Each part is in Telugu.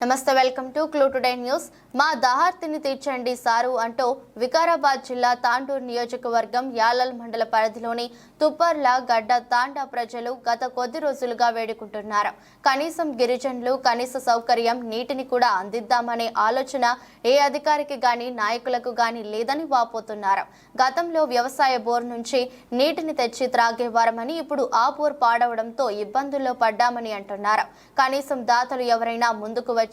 నమస్తే welcome to clue today news. మా దాహార్తిని తీర్చండి సారు అంటూ వికారాబాద్ జిల్లా తాండూరు నియోజకవర్గం యాలల్ మండల పరిధిలోని తుప్పర్ల గడ్డ తాండా ప్రజలు గత కొద్ది రోజులుగా వేడుకుంటున్నారు. కనీసం గిరిజనులు కనీస సౌకర్యం నీటిని కూడా అందిద్దామనే ఆలోచన ఏ అధికారికి గాని నాయకులకు గాని లేదని వాపోతున్నారు. గతంలో వ్యవసాయ బోర్ నుంచి నీటిని తెచ్చి త్రాగేవారమని ఇప్పుడు ఆ బోర్ పాడవడంతో ఇబ్బందుల్లో పడ్డామని అంటున్నారు. కనీసం దాతలు ఎవరైనా ముందుకు వచ్చి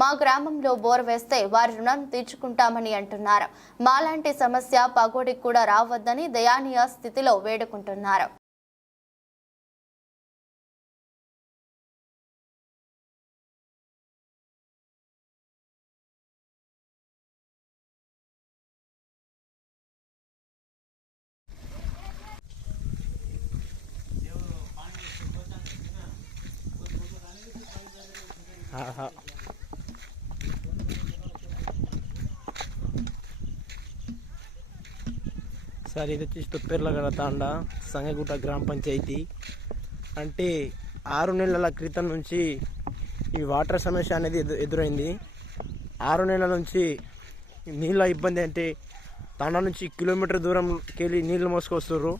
మా గ్రామంలో బోర్ వేస్తే వారి రుణం తీర్చుకుంటామని అంటున్నారు. మాలాంటి సమస్య పగోడికి కూడా రావద్దని దయానీయ స్థితిలో వేడుకుంటున్నారు. సార్ ఇది వచ్చేసి తుప్పర్లగడ తాండా సంగగుట్ట గ్రామ పంచాయతీ. అంటే 6 నెలల క్రితం నుంచి ఈ వాటర్ సమస్య అనేది ఎదురైంది. 6 నెలల నుంచి నీళ్ళ ఇబ్బంది. అంటే తాండా నుంచి కిలోమీటర్ దూరంకి వెళ్ళి నీళ్ళు మోసుకొస్తుర్రు.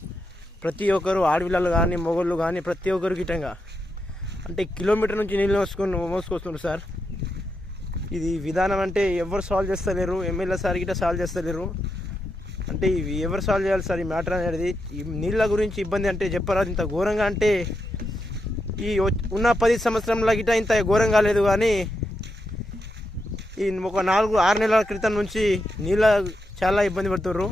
ప్రతి ఒక్కరు ఆడపిల్లలు కానీ మొగోళ్ళు కానీ ప్రతి ఒక్కరు గిట్టంగా అంటే కిలోమీటర్ నుంచి నీళ్ళు మోసుకొస్తున్నారు సార్. ఇది విధానం అంటే ఎవరు సాల్వ్ చేస్తలేరు. ఎమ్మెల్యే సార్ గిట్ట సాల్వ్ చేస్తలేరు. అంటే ఇవి ఎవరు సాల్వ్ చేయాలి సార్ ఈ మ్యాటర్ అనేది? ఈ నీళ్ళ గురించి ఇబ్బంది అంటే చెప్పరాదు. ఇంత ఘోరంగా అంటే ఈ ఉన్న 10 సంవత్సరంలో గిట్ట ఇంత ఘోరంగా లేదు. కానీ ఈ ఒక 4-6 నెలల క్రితం నుంచి నీళ్ళ చాలా ఇబ్బంది పడుతుర్రు.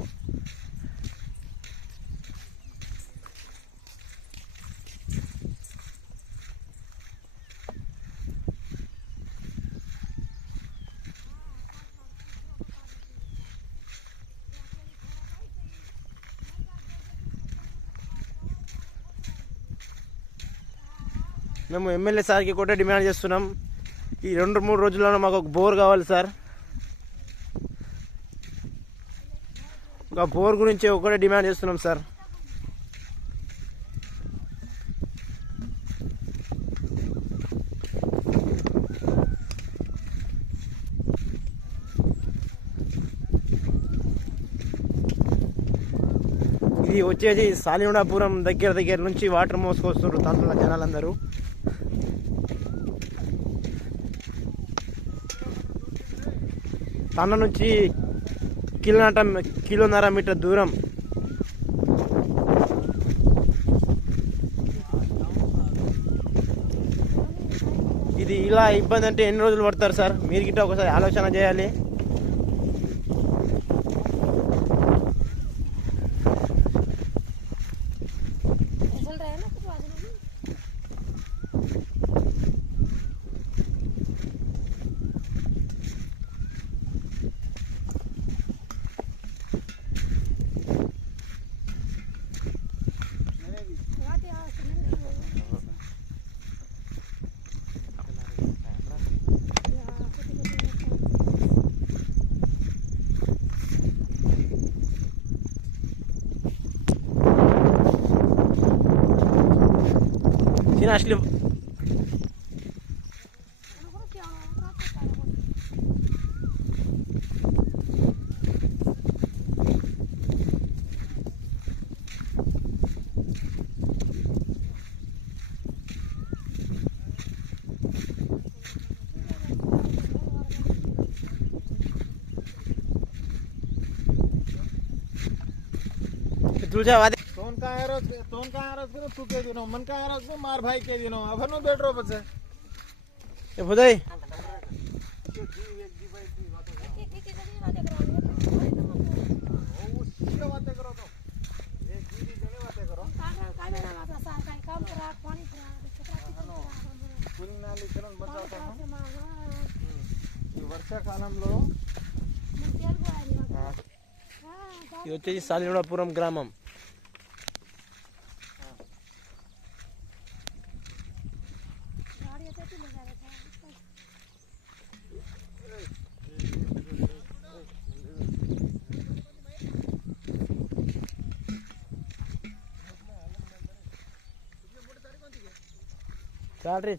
మేము ఎమ్మెల్యే సార్కి కూడా డిమాండ్ చేస్తున్నాం. ఈ 2-3 రోజుల్లో మాకు ఒక బోర్ కావాలి సార్. ఒక బోర్ గురించి ఒకటే డిమాండ్ చేస్తున్నాం సార్. ఇది వచ్చేసి సాలిగూడాపురం దగ్గర నుంచి వాటర్ మోసుకొస్తున్నారు తాండ్రుల జనాలందరూ. తాండ నుంచి కిలోన్నర మీటర్ దూరం. ఇది ఇలా ఇబ్బంది అంటే ఎన్ని రోజులు పడతారు సార్? మీరు గిట్ట ఒకసారి ఆలోచన చేయాలి. Asli तुझ्या वादे तोन काय आरस तू के दिनो मन काय आरस मार भाई के दिनो अभर नो बैठ रो बच्चे ए बुदाई बातें करो तो एक दीदी जने बातें करो काय ना आता सार काय काम करा पाणी करा कुणी नाली करून बचावता ఈ వర్షాకాలంలో ఇది వచ్చేసి సాలిగూడాపురం గ్రామం. चाल रे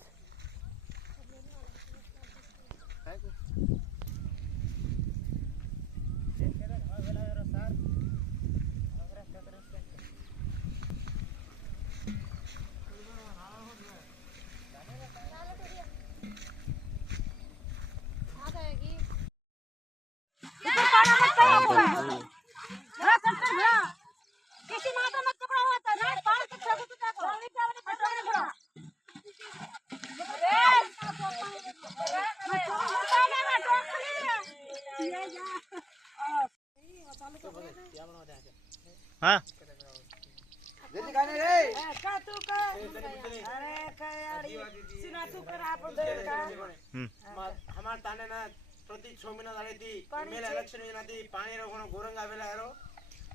हाँ हमार ताने ना प्रति 6 महीना झाले ती एमएलए इलेक्शन योजना ती पाणी रोखणं गोरंग आवेला हेरो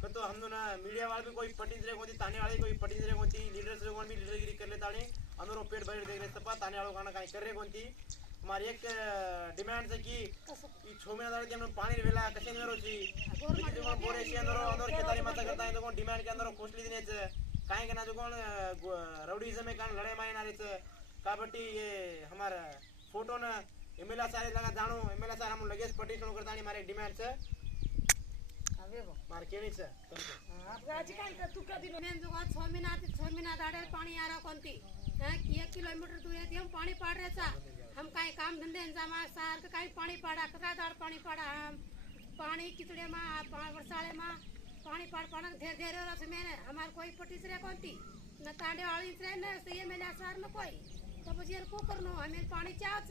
तो हमदो ना मीडिया वाले भी कोई पटिन रे कोती ताने वाले कोई पटिन रे कोती लीडर्स रे कोन भी लीडरगिरी कर ले ताने अंदरो पेट भर देख रे तपा ताने वालों का काय कर रे कोती हमारी एक डिमांड है कि ई 6 महीना झाले ती हमने पाणी वेला कशे नेरोची बिजली कोण बोरेशी अंदरो केतारी माता करता है तो कोण डिमांड के अंदरो कोसली दिनेच काय के ना जो कोण रउडीइज्म में कान लड़ाई मायना रेच काबट्टी ये हमारा फोटो ना एमएलए सारे लगा जानो एमएलए सारे हम लगेच पटिशन करता आणि मारे डिमांड छे मार केणी छे तू कधी मेन जो 6 महीना दाडे पाणी आरा कोणती 1 किलोमीटर दूर येते हम पाणी पाडरेचा हम काय काम धंदे जामा सारखं काही पाणी पाडा कदा दाड पाणी पाडा हम पाणी किचड़े मा वर्षाळे मा पाणी पाड पाना धेर धेर रस में हमार कोई पटिस रे कोणती न तांडे वाली रे न सही में सार न कोई तो પછી को करनो हमें पाणी चाच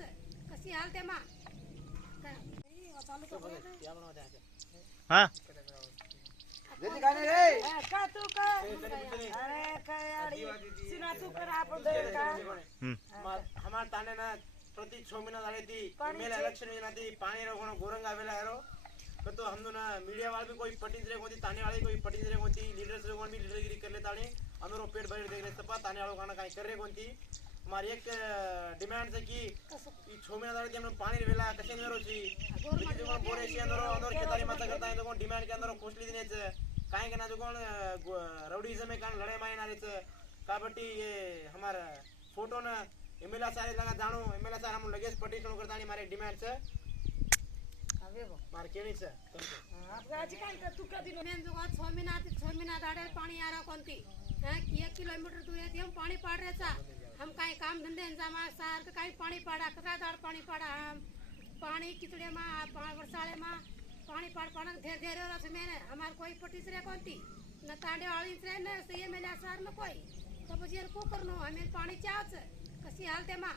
कसी हालते मा चालू तो हाँ जल्दी गाने रे का तू का अरे कयाड़ी सिना तू कर आपण दे का हमार ताने ना प्रति 6 महीना झाले ती एमएलए इलेक्शन योजना ती पाणी रोखणं गोरंग आवेला हेरो तो हमदो ना मीडिया वाले भी कोई पटिन रे कोती ताने वाले कोई पटिन रे कोती लीडर्स रे कोन भी लीडरगिरी कर ले ताने अंदरो पेट भर देख रे तपा ताने वालों का काय कर रे कोती हमारी एक डिमांड है कि ई 6 महीना झाले ती हमने पाणी वेला कशे नेरोची बिजली कोण बोरेशी अंदरो केतारी माता करता है तो कोण डिमांड के अंदरो कोसली दिनेच काय के ना जो कोण रउडीइज्म में कान लड़ाई मायना रेच काबट्टी ये हमारा फोटो ना एमएलए सारे लगा जानो एमएलए सारे हम लगेच पटिशन करता आणि मारे डिमांड छे मार केणी छे तू कधी मेन जो 6 महीना दाडे पाणी आरा कोणती 1 किलोमीटर दूर येते हम पाणी पाडरेचा हम काय काम धंदे जामा सारखं काही पाणी पाडा कदा दाड पाणी पाडा हम पाणी किचड़े मा वर्षाळे मा पाणी पाड पाना धेर धेर रस में हमार कोई पटिस रे कोणती न तांडे वाली रे न सही में सार न कोई तो પછી को करनो हमें पाणी चाच कसी हालते मा